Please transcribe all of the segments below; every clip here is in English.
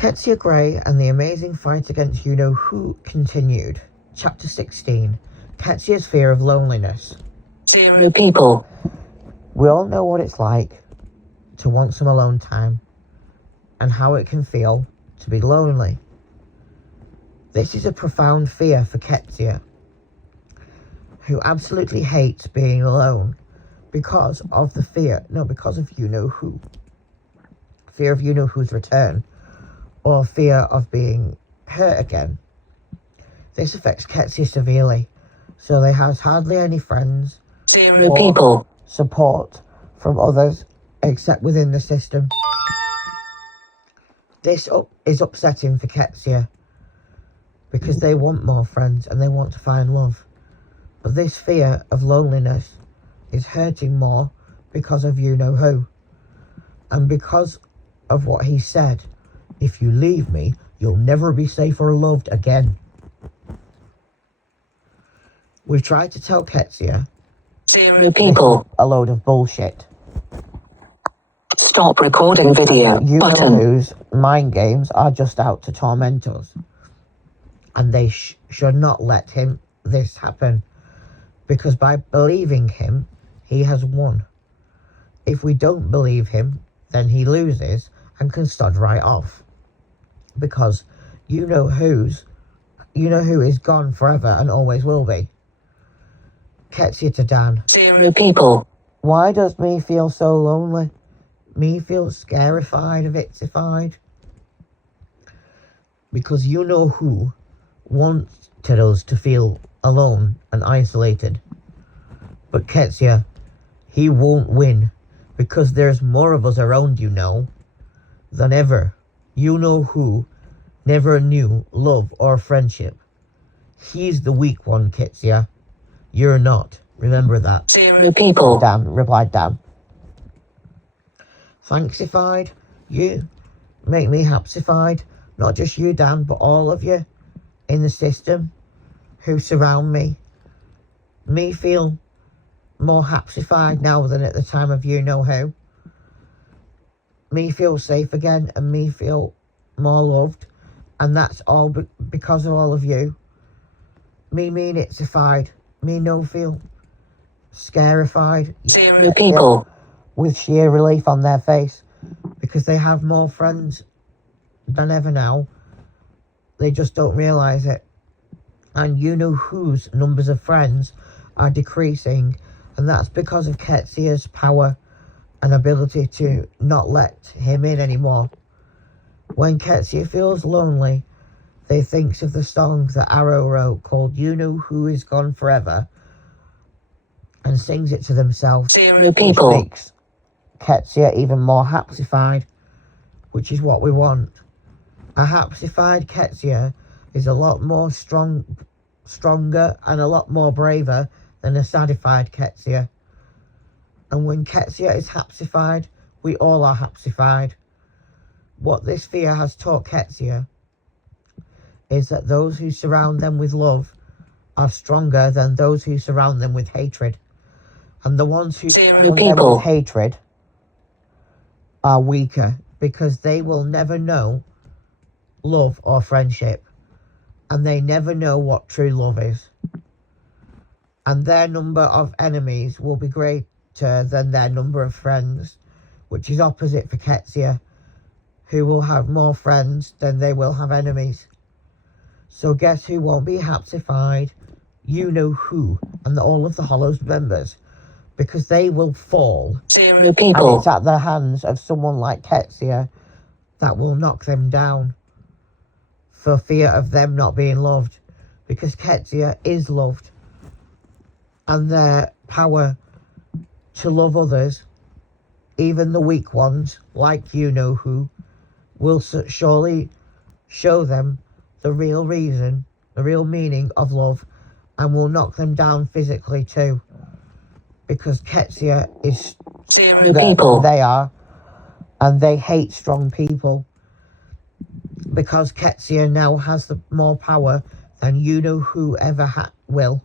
Qetsiyah Grey and the amazing fight against you-know-who continued. Chapter 16. Qetsiyah's fear of loneliness. Zero people. We all know what it's like to want some alone time and how it can feel to be lonely. This is a profound fear for Qetsiyah, who absolutely hates being alone because of the fear, because of you-know-who. Fear of you-know-who's return, or fear of being hurt again. This affects Qetsiyah severely, so they has hardly any friends Zero people. support from others except within the system. This is upsetting for Qetsiyah because they want more friends and they want to find love. But this fear of loneliness is hurting more because of you-know-who. And because of what he said, if you leave me, you'll never be safe or loved again. We tried to tell Qetsiyah Zero people. a load of bullshit. Stop recording video button. You-know-who's mind games are just out to torment us. And they should not let this happen. Because by believing him, he has won. If we don't believe him, then he loses and can stud right off. Because you-know-who is gone forever and always will be. Qetsiyah to Dan. Zero people. Why does me feel so lonely? Me feel scarified, vittified. Because you-know-who wanted us to feel alone and isolated. But Qetsiyah, he won't win because there's more of us around than ever. You-know-who never knew love or friendship. He's the weak one, Qetsiyah. You're not. Remember that. Zero people. Dan, replied Dan. Thanksified, you make me hapsified. Not just you, Dan, but all of you in the system who surround me. Me feel more hapsified now than at the time of you-know-who. Me feel safe again and me feel more loved. And that's all because of all of you. Me mean itsified. Me no feel scarified. Zero people. With sheer relief on their face. Because they have more friends than ever now. They just don't realise it. And you-know-whose numbers of friends are decreasing. And that's because of Qetsiyah's power and ability to not let him in anymore. When Qetsiyah feels lonely, they thinks of the song that Arrow wrote called You-know-who is Gone Forever and sings it to themselves. Zero people. Which makes Qetsiyah even more hapsified, which is what we want. A hapsified Qetsiyah is a lot more stronger and a lot more braver than a sadified Qetsiyah. And when Qetsiyah is hapsified, we all are hapsified. What this fear has taught Qetsiyah is that those who surround them with love are stronger than those who surround them with hatred. And the ones who surround them with hatred are weaker because they will never know love or friendship. And they never know what true love is. And their number of enemies will be greater than their number of friends, which is opposite for Qetsiyah, who will have more friends than they will have enemies. So guess who won't be hapsified? You-know-who and all of the Hollows members, because they will fall. Zero people. And it's at the hands of someone like Qetsiyah that will knock them down for fear of them not being loved, because Qetsiyah is loved. And their power to love others, even the weak ones, like you-know-who, will surely show them the real reason, the real meaning of love, and will knock them down physically too. Because Qetsiyah is Zero people. They are, and they hate strong people. Because Qetsiyah now has the more power than you-know-who ever will.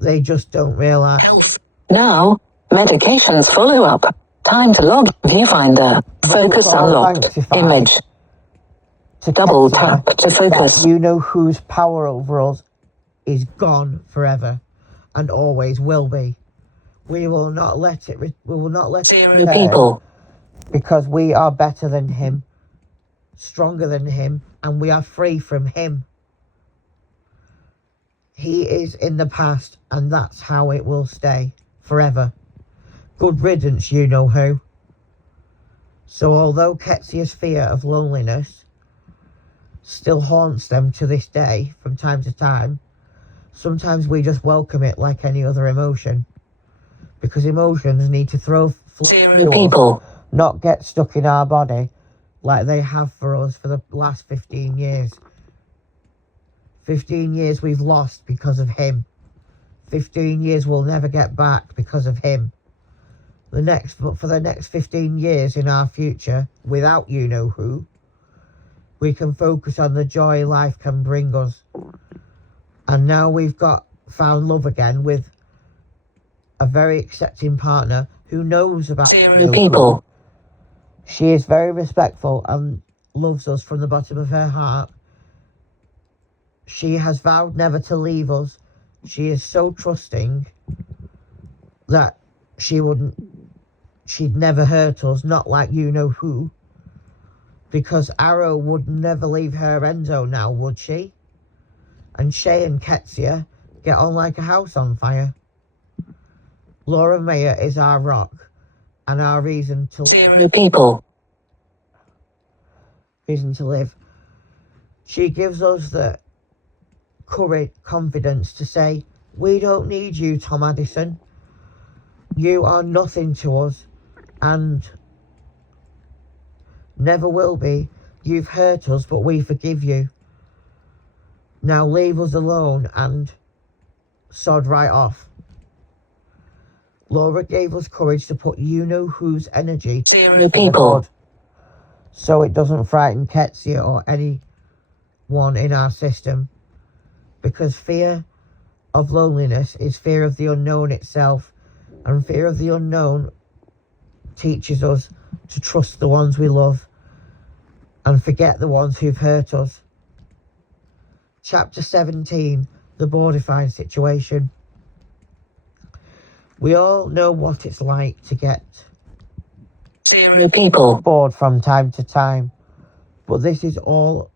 They just don't realise. Now, medications follow-up. Time to log viewfinder. Focus unlocked. Image. to Double Qetsiyah tap to that focus. you know whose power over us is gone forever and always will be. We will not let it. We will not let it Zero return, people. because we are better than him, stronger than him, and we are free from him. He is in the past, and that's how it will stay forever. Good riddance, you know who. So although Qetsiyah's fear of loneliness still haunts them to this day from time to time, sometimes we just welcome it like any other emotion. Because emotions need to throw Zero people. not get stuck in our body like they have for us for the last 15 years. 15 years we've lost because of him. 15 years we'll never get back because of him. For the next 15 years in our future, without you know who, we can focus on the joy life can bring us. And now we've found love again with a very accepting partner who knows about Zero people. She is very respectful and loves us from the bottom of her heart. She has vowed never to leave us. She is so trusting that she'd never hurt us, not like you know who. Because Arrow would never leave her Enzo now, would she? And Shay and Qetsiyah get on like a house on fire. Laura Mayer is our rock and our reason to Zero people. live. She gives us the courage, confidence to say, we don't need you, Tom Addison. You are nothing to us and never will be. You've hurt us, but we forgive you. Now leave us alone and sod right off. Laura gave us courage to put you know whose energy Zero people. so it doesn't frighten Qetsiyah or anyone in our system. Because fear of loneliness is fear of the unknown itself, and fear of the unknown teaches us to trust the ones we love and forget the ones who've hurt us. Chapter 17, the Borderfine situation. We all know what it's like to get Zero people. bored from time to time, but this is all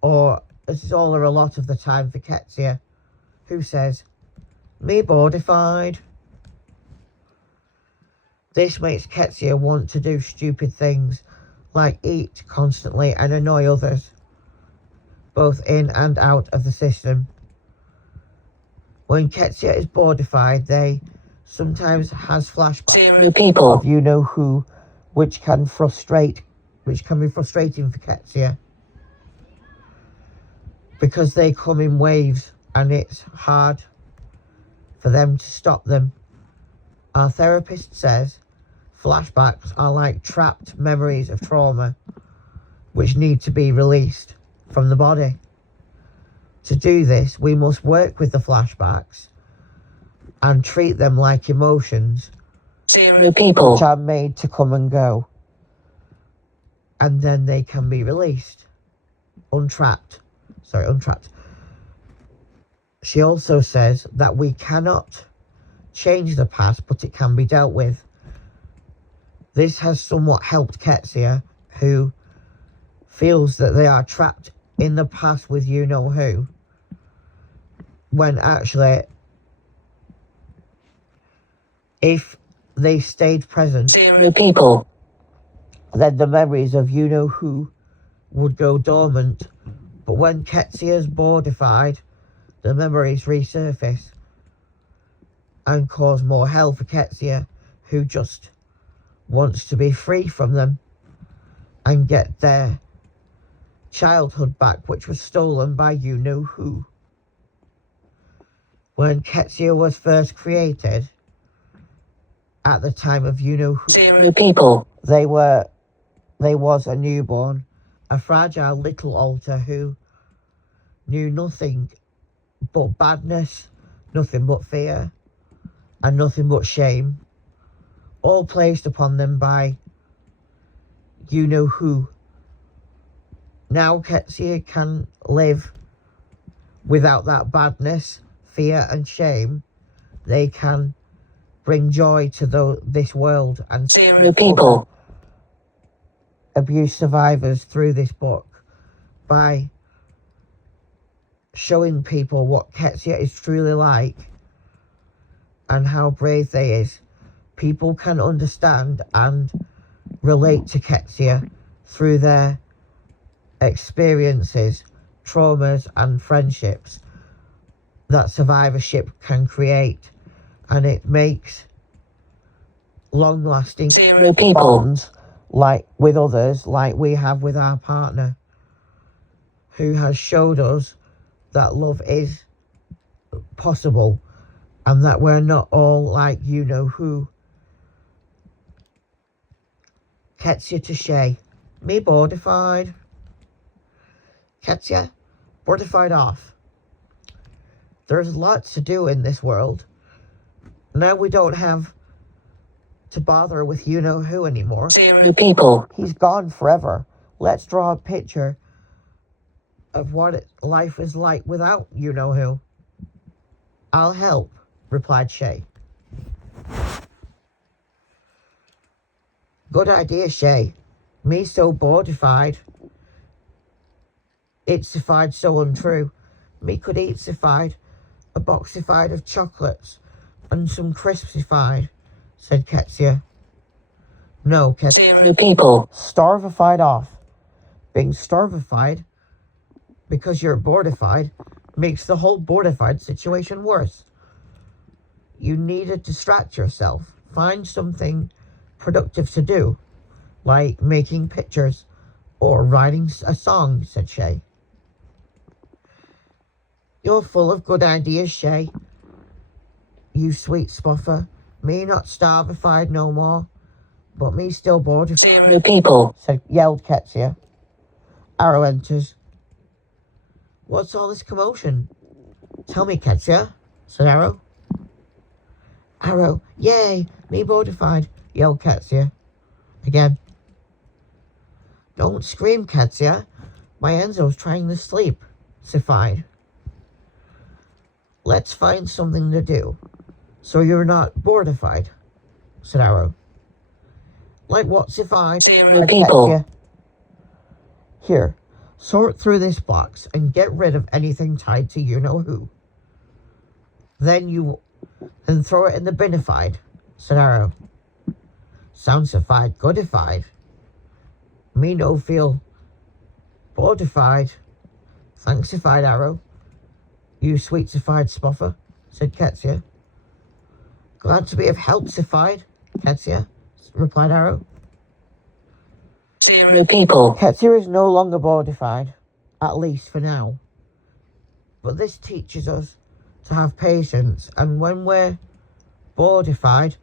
or a lot of the time for Qetsiyah, who says, me bordified. This makes Qetsiyah want to do stupid things, like eat constantly and annoy others, both in and out of the system. When Qetsiyah is bordified, they sometimes has flashbacks Zero people. of you know who, which can be frustrating for Qetsiyah. Because they come in waves and it's hard for them to stop them. Our therapist says flashbacks are like trapped memories of trauma which need to be released from the body. To do this, we must work with the flashbacks and treat them like emotions Zero people. which are made to come and go. And then they can be released. Untrapped. She also says that we cannot change the past, but it can be dealt with. This has somewhat helped Qetsiyah, who feels that they are trapped in the past with you know who, when actually, if they stayed present, Zero people. then the memories of you know who would go dormant. But when Qetsiyah's bordified, the memories resurface and cause more hell for Qetsiyah, who just wants to be free from them and get their childhood back, which was stolen by you know who. When Qetsiyah was first created, at the time of you know who, Zero people. there was a newborn, a fragile little altar who knew nothing but badness, nothing but fear, and nothing but shame, all placed upon them by you-know-who. Now Qetsiyah can live without that badness, fear and shame. They can bring joy to this world and Zero people. abuse survivors through this book by showing people what Qetsiyah is truly like and how brave they is. People can understand and relate to Qetsiyah through their experiences, traumas and friendships that survivorship can create, and it makes long-lasting Zero people. bonds like with others, like we have with our partner, who has showed us that love is possible and that we're not all like you-know-who. Qetsiyah to Shay. Me bordified. Qetsiyah, bordified off. There's lots to do in this world. Now we don't have to bother with you-know-who anymore. Zero people. He's gone forever. Let's draw a picture of what life is like without you-know-who. I'll help, replied Shay. Good idea, Shay. Me so bordified. Itsified so untrue. Me could eatsified, a boxified of chocolates, and some crispsified, said Qetsiyah. No, Qetsiyah. Zero people. Starvified off. Being starvified, because you're bordified, makes the whole bordified situation worse. You need to distract yourself. Find something productive to do, like making pictures or writing a song, said Shay. You're full of good ideas, Shay. You sweet spuffer. Me not starvified no more, but me still bordified. Zero people. Yelled Qetsiyah. Arrow enters. What's all this commotion? Tell me, Qetsiyah, said Arrow. Arrow, yay, me bordified, yelled Qetsiyah. Again. Don't scream, Qetsiyah. My Enzo's trying to sleep, Sified. Let's find something to do, so you're not bordified, said Arrow. Like what, Sified? Zero people. Qetsiyah. Here, sort through this box and get rid of anything tied to you-know-who. Then throw it in the binified, said Arrow. Soundsified, goodified. Me no feel bordified. Thanksified, Arrow. You sweetsified spuffer, said Qetsiyah. Glad to be of helpsified, Qetsiyah, replied Arrow. Zero people. Qetsiyah is no longer bordified, at least for now. But this teaches us to have patience, and when we're bordified,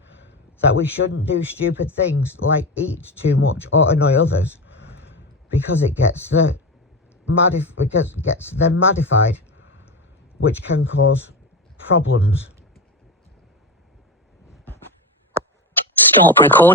that we shouldn't do stupid things like eat too much or annoy others, because it gets them madified, which can cause problems. Stop recording.